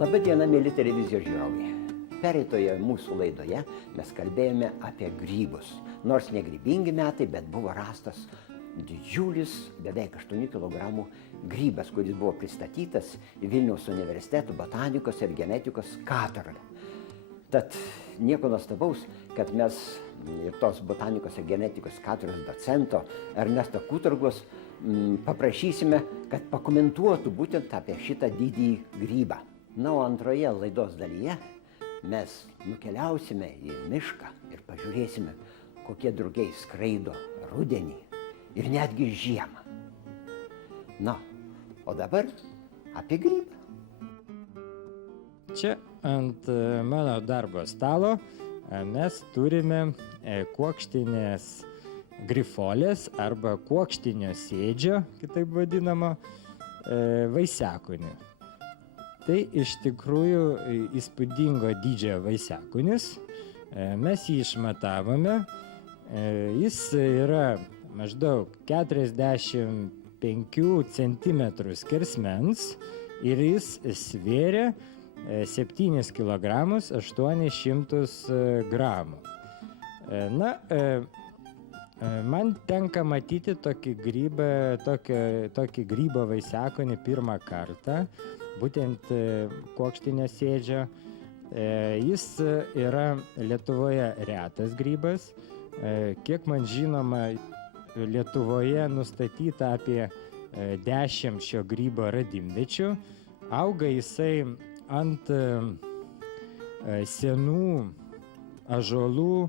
Labadiena, mėly televizijos žiūrovai. Pereitoje mūsų laidoje mes kalbėjome apie grybus. Nors ne grybingi metai, bet buvo rastas didžiulis, beveik 8 kg grybas, kuris buvo pristatytas į Vilniaus universiteto botanikos ir genetikos katedrą. Tad nieko nuostabaus, kad mes ir tos botanikos ir genetikos katedros docento Ernesto Kutorgos paprašysime, kad pakomentuotų būtent apie šitą didįjį grybą. Na, o antroje laidos dalyje mes nukeliausime į mišką ir pažiūrėsime, kokie drugiai skraido rudenį ir netgi žiemą. Na, o dabar apie grybą. Čia ant mano darbo stalo mes turime kuokštinės grifolės arba kuokštinio sėdžio, kitaip vadinamo, vaisiakūnį. Tai iš tikrųjų įspūdingo dydžio vaisiakūnis. Mes jį išmatavome. Jis yra maždaug 45 cm skersmens ir jis svėrė 7 kg 800 gramų. Na, man tenka matyti tokį grybo vaisiakūnį pirmą kartą, būtent kuokštinio sėdžio. Jis yra Lietuvoje retas grybas. Kiek man žinoma, Lietuvoje nustatyta apie 10 šio grybo radimviečių. Auga jisai ant senų ąžuolų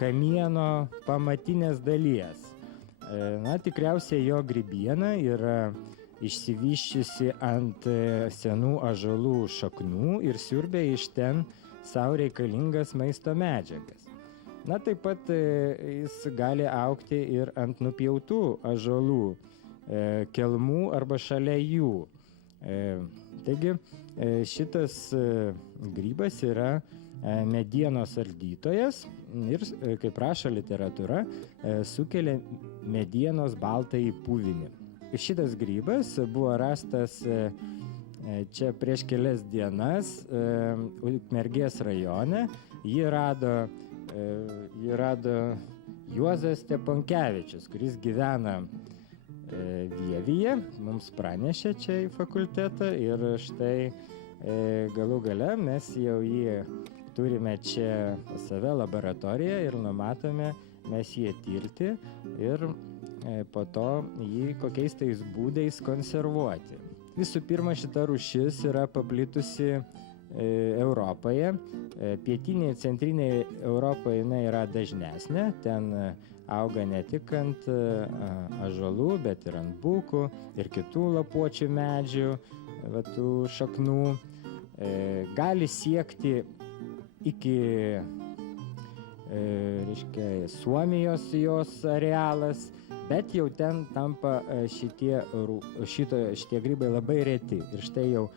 kamieno pamatinės dalies. Na, tikriausiai jo grybiena yra išsivysčiusi ant senų ąžuolų šaknų ir siurbia iš ten savo reikalingas maisto medžiagas. Na, taip pat jis gali augti ir ant nupjautų ąžuolų kelmų arba šalia jų. Taigi, šitas grybas yra medienos ardytojas ir, kaip rašo literatūra, sukelia medienos baltąjį puvinį. Šitas grybas buvo rastas čia prieš kelias dienas Ukmergės rajone. Jį rado Juozas Steponkevičius, kuris gyvena Vievyje, mums pranešė čia į fakultetą ir štai galų gale mes jau jį turime čia save laboratoriją ir numatome mes jį tirti ir po to jį kokiais tais būdais konservuoti. Visų pirma, šita rūšis yra paplitusi Europoje. Pietinėje, centrinėje Europoje jinai yra dažnesnė. Ten auga ne tik ant ąžuolų, bet ir ant bukų ir kitų lapuočių medžių, tų šaknų. Gali siekti iki Suomijos jos arealas, bet jau ten tampa šitie grybai labai reti. Ir štai jau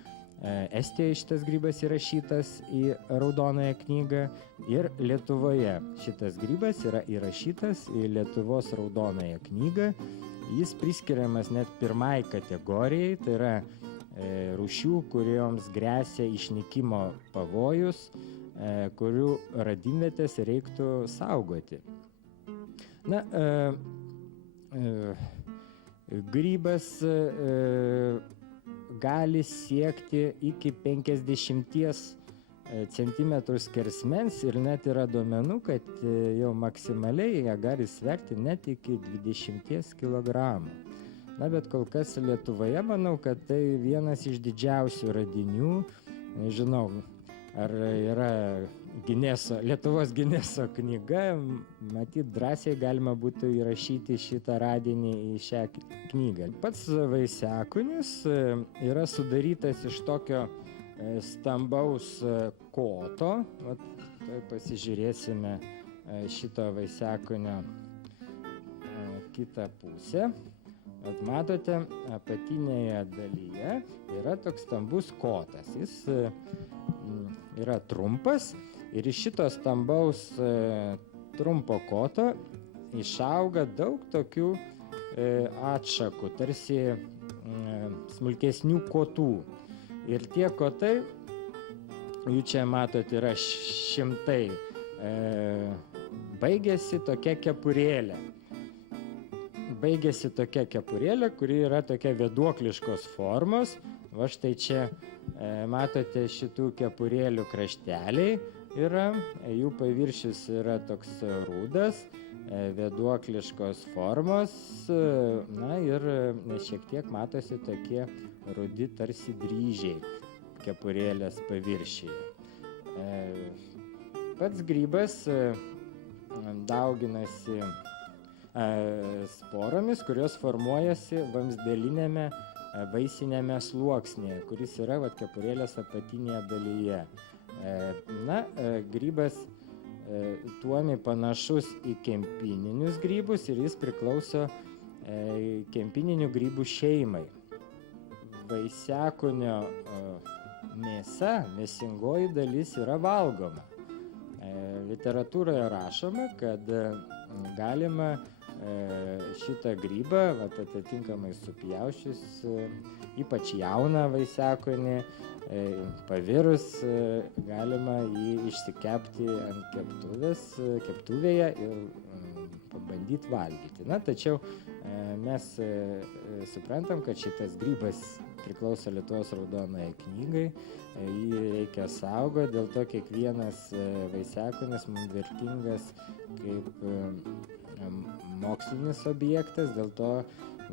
Estijoje šitas grybas įrašytas į Raudonąją knygą ir Lietuvoje šitas grybas yra įrašytas į Lietuvos Raudonąją knygą. Jis priskiriamas net pirmai kategorijai, tai yra rūšių, kurioms gresia išnykimo pavojus, kurių radimvietes reiktų saugoti. Na, grybas gali siekti iki 50 cm skersmens ir net yra duomenų, kad jau maksimaliai jie gali sverti net iki 20 kg. Na, bet kol kas Lietuvoje manau, kad tai vienas iš didžiausių radinių. Nežinau, ar yra Lietuvos Gineso knyga, matyt, drąsiai galima būtų įrašyti šitą radinį į šią knygą. Pats vaisiakūnis yra sudarytas iš tokio stambaus koto. Tai pasižiūrėsime šito vaisiakūnio kitą pusę. Matote, apatinėje dalyje yra toks stambus kotas. Jis yra trumpas ir iš šito stambaus trumpo koto išauga daug tokių atšakų, tarsi smulkesnių kotų. Ir tie kotai, jų čia matot yra šimtai, baigėsi tokia kepurėlė. Kuri yra tokia vėduokliškos formos. Va štai čia matote šitų kepurėlių krašteliai yra, jų paviršius yra toks rudas, vėduokliškos formos, na ir šiek tiek matosi tokie rudi tarsi dryžiai kepurėlės paviršiuje. Pats grybas dauginasi sporomis, kurios formuojasi vamzdelinėme vaisinėme sluoksnėje, kuris yra kepurėlės apatinėje dalyje. Grybas tuomi panašus į kempininius grybus ir jis priklauso kempininių grybų šeimai. Vaisiakonio mėsa, mėsingoji dalis yra valgoma. Literatūroje rašoma, kad galima šitą grybą, atitinkamai supjaušius, ypač jauną vaisiakonį, pavirus, galima jį išsikepti ant keptuvėje ir pabandyti valgyti. Tačiau mes suprantam, kad šitas grybas priklauso Lietuvos raudonajai knygai, jį reikia saugoti, dėl to kiekvienas vaisiakonis mums vertingas kaip mokslinis objektas, dėl to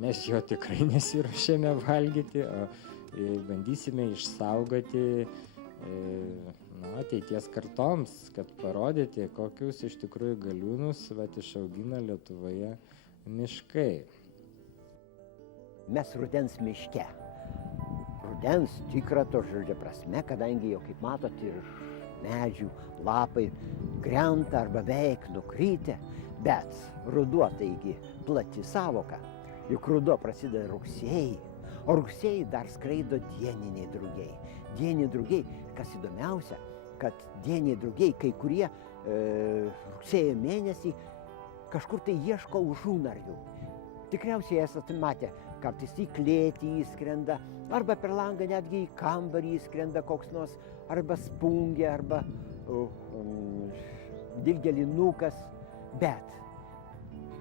mes jo tikrai nesiruošėme valgyti, o bandysime išsaugoti ateities kartoms, kad parodyti, kokius iš tikrųjų galiūnus išaugina Lietuvoje miškai. Mes rudens miške. Rudens tikra to žodžio prasme, kadangi jau, kaip matot, ir medžių lapai krenta arba beveik nukrytę, bet ruduo taigi plati savoka, juk ruduo prasideda rugsėjį, o rugsėjį dar skraido dieniniai drugiai. Dieniniai drugiai, kas įdomiausia, kad dieniniai drugiai, kai kurie rugsėjo mėnesį kažkur tai ieško užūnarvių. Tikriausiai esate matę, kartais į klėtį įskrenda, arba per langą netgi į kambarį įskrenda koks nors, arba spungė, arba dilgėlinukas. Bet,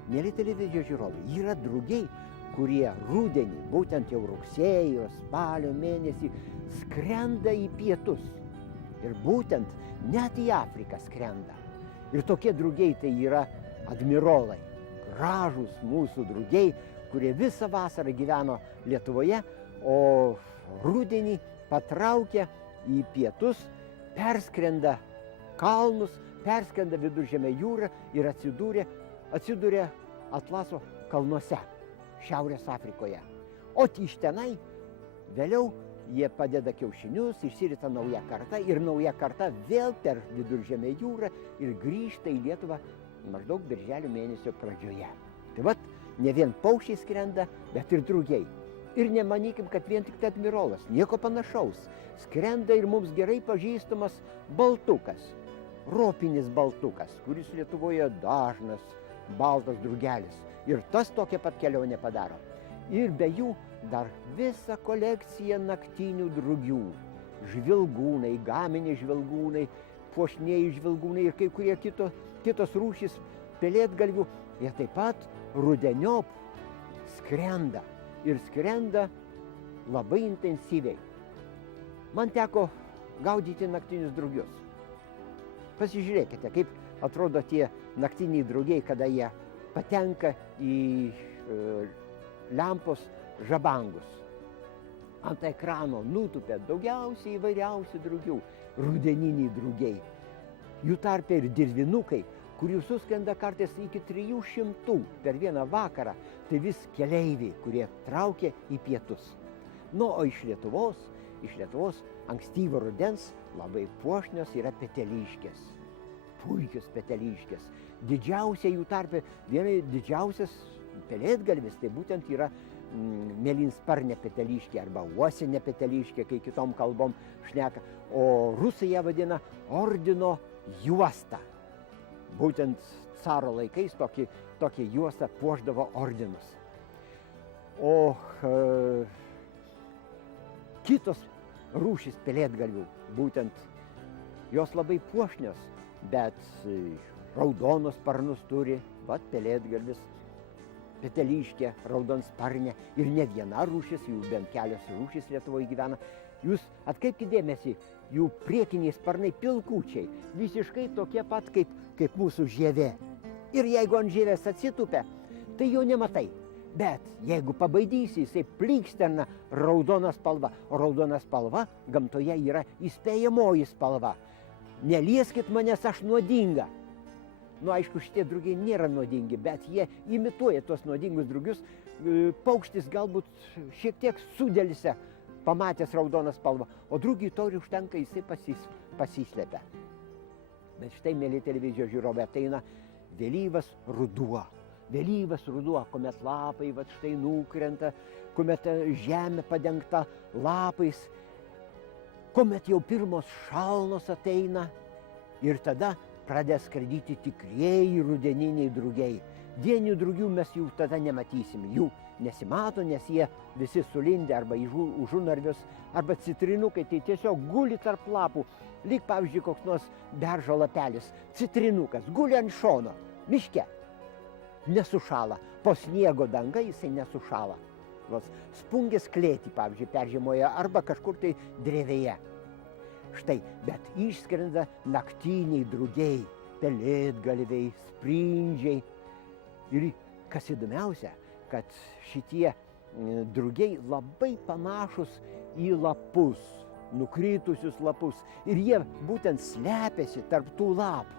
mieli televizijos žiūrovai, yra drugiai, kurie rudenį, būtent jau rugsėjo, spalio mėnesį, skrenda į pietus. Ir būtent net į Afriką skrenda. Ir tokie drugiai tai yra admirolai, gražūs mūsų drugiai, kurie visą vasarą gyveno Lietuvoje, o rudenį patraukia į pietus, perskrenda kalnus, perskrenda Viduržemio jūrą ir atsidūrė Atlaso kalnuose, Šiaurės Afrikoje. O iš tenai vėliau jie padeda kiaušinius, išsirita nauja karta ir nauja karta vėl per Viduržemio jūrą ir grįžta į Lietuvą maždaug birželio mėnesio pradžioje. Tai vat, ne vien paukščiai skrenda, bet ir drugiai. Ir nemanykim, kad vien tik tai admirolas, nieko panašaus. Skrenda ir mums gerai pažįstamas baltukas, ropinis baltukas, kuris Lietuvoje dažnas baltas drugelis. Ir tas tokią pat kelionę padaro. Ir be jų dar visa kolekcija naktinių drugių. Žvilgūnai, gaminiai žvilgūnai, puošnieji žvilgūnai ir kai kurie kitos rūšys pelėdgalvių. Jie taip pat rudeniop skrenda. Ir skrenda labai intensyviai. Man teko gaudyti naktinius drugius. Pasižiūrėkite, kaip atrodo tie naktiniai drugiai, kada jie patenka į lempos žabangus. Ant ekrano nutupia daugiausiai įvairiausių drugių, rudeniniai drugiai. Jų tarpe ir dirvinukai, kurių suskrenda kartais iki 300 per vieną vakarą, tai vis keleiviai, kurie traukia į pietus. O iš Lietuvos ankstyvo rudens labai puošnios yra peteliškės. Puikios peteliškės. Didžiausia jų tarpe, viena didžiausias pelėdgalvis, tai būtent yra mėlynsparnė peteliškė arba uosinė peteliškė, kai kitom kalbom šneka, o rusai ją vadina ordino juosta. Būtent caro laikais tokį juostą puošdavo ordinus. O kitos rūšis pelėdgalvių. Būtent jos labai puošnios, bet raudonus sparnus turi, vat pelėdgalvis, peteliškė, raudonsparnė ir ne viena rūšis, jų bent kelios rūšis Lietuvoje gyvena. Jūs atkreipkite dėmesį, jų priekiniai sparnai pilkučiai, visiškai tokie pat kaip mūsų žievė. Ir jeigu ant žievės atsitupia, tai jo nematai. Bet jeigu pabaidysi, jisai plykstelna raudona spalva, o raudona spalva gamtoje yra įspėjamoji spalva. Nelieskit manęs, aš nuodinga. Nu, aišku, šitie drugiai nėra nuodingi, bet jie imituoja tuos nuodingus drugius. Paukštis galbūt šiek tiek sudelsia, pamatęs raudoną spalvą, o drugiui to ir užtenka, jisai pasislepia. Bet štai, mėly televizijos žiūrovai, ateina vėlyvas ruduo. Vėlyvas ruduo, kuomet lapai vat štai nukrenta, kuomet žemė padengta lapais, kuomet jau pirmos šalnos ateina ir tada pradeda skraidyti tikrieji rudeniniai drugiai. Dienių drugių mes jų tada nematysim, jų nesimato, nes jie visi sulindę arba į užunarvius, arba citrinukai, tai tiesiog guli tarp lapų, lyg pavyzdžiui koks nors beržo lapelis, citrinukas, guli ant šono, miške. Nesušala. Po sniego danga jisai nesušala. Spungės klėtį, pavyzdžiui, peržiemoja arba kažkur tai drevėje. Štai, bet išskrenda naktiniai drugiai, pelėdgalviai, sprindžiai. Ir kas įdomiausia, kad šitie drugiai labai panašus į lapus, nukritusius lapus. Ir jie būtent slepiasi tarp tų lapų.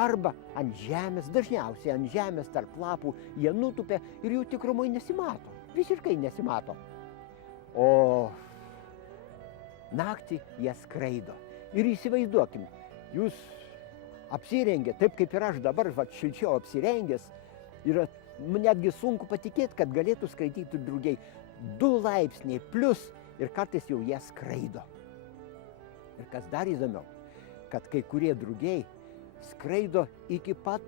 Arba ant žemės, dažniausiai ant žemės tarp lapų jie nutupia ir jų tikrumai nesimato, visiškai nesimato. O naktį jie skraido. Ir įsivaizduokim, jūs apsirengę, taip kaip ir aš dabar, šilčiau apsirengęs, yra netgi sunku patikėti, kad galėtų skraidyti drugiai 2 laipsniai plus ir kartais jau jie skraido. Ir kas dar įdomiau, kad kai kurie drugiai skraido iki pat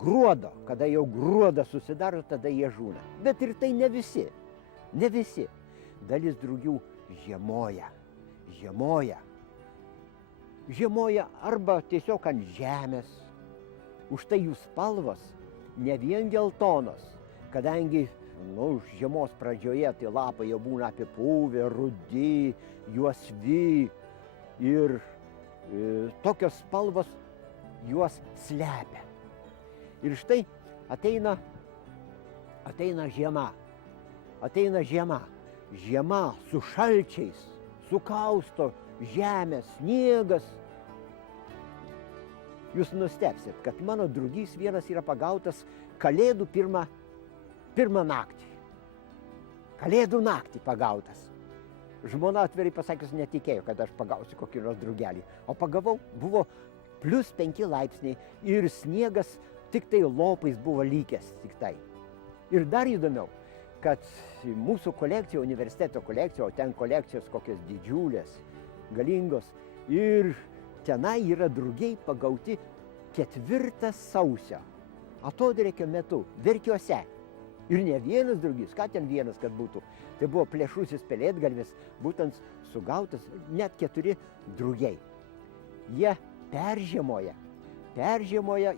gruodo. Kada jau gruodas susidaro, tada jie žūna. Bet ir tai ne visi. Ne visi. Dalis drugių žiemoja. Žiemoja arba tiesiog ant žemės. Už tai jų spalvos ne vien geltonos, kadangi žiemos pradžioje tai lapai jau būna apipuvę, rudi, juosvi ir tokios spalvos juos slepia. Ir štai ateina žiema. Žiema su šalčiais, sukausto žemė, sniegas. Jūs nustebsit, kad mano drugys vienas yra pagautas Kalėdų pirmą naktį. Kalėdų naktį pagautas. Žmona atvirai pasakius netikėjo, kad aš pagausiu kokį nors drugelį. O pagavau, buvo +5 laipsniai ir sniegas tik tai lopais buvo lykęs tik tai. Ir dar įdomiau, kad mūsų kolekcija, universiteto kolekcija, o ten kolekcijos kokios didžiulės, galingos, ir tenai yra drugiai pagauti 4 sausio, atodrėkio metu, Verkiuose. Ir ne vienas drugys, ką ten vienas, kad būtų. Tai buvo plėšrusis pelėdgalvis, būtent sugautas net 4 drugiai. Jie peržiemoja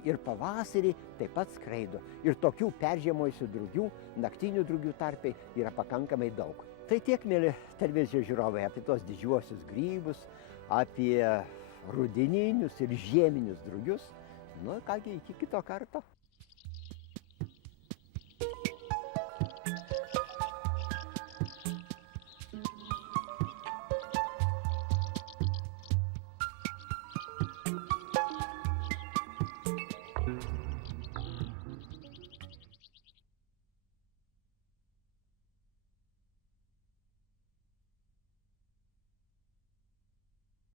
ir pavasarį taip pat skraido. Ir tokių peržiemojusių drugių, naktinių drugių tarpai yra pakankamai daug. Tai tiek, mėly televizijos žiūrovai, apie tos didžiuosius grybus, apie rudeninius ir žieminius drugius. Nu, kągi, iki kito karto.